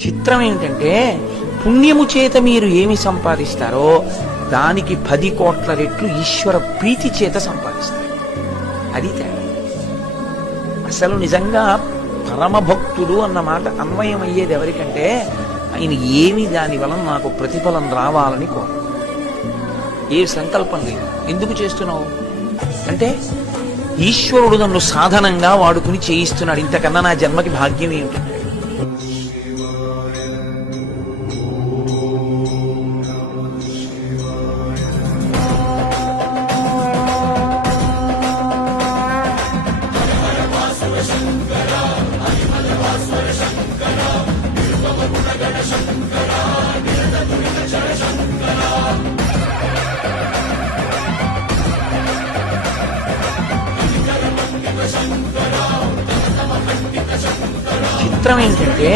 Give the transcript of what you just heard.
చిత్రం ఏమిటంటే పుణ్యము చేత మీరు ఏమి సంపాదిస్తారో దానికి 10 కోట్ల రెట్లు ఈశ్వర ప్రీతి చేత సంపాదిస్తారు. అది తేడా. అసలు నిజంగా పరమభక్తుడు అన్న మాట అన్వయం అయ్యేది ఎవరికంటే ఆయన ఏమి దాని వలన నాకు ప్రతిఫలం రావాలని కోరు, ఏ సంకల్పం లేదు. ఎందుకు చేస్తున్నావు అంటే ఈశ్వరుడు నన్ను సాధనంగా వాడుకుని చేయిస్తున్నాడు, ఇంతకన్నా నా జన్మకి భాగ్యం ఏమిటి. చిత్రం ఏంటంటే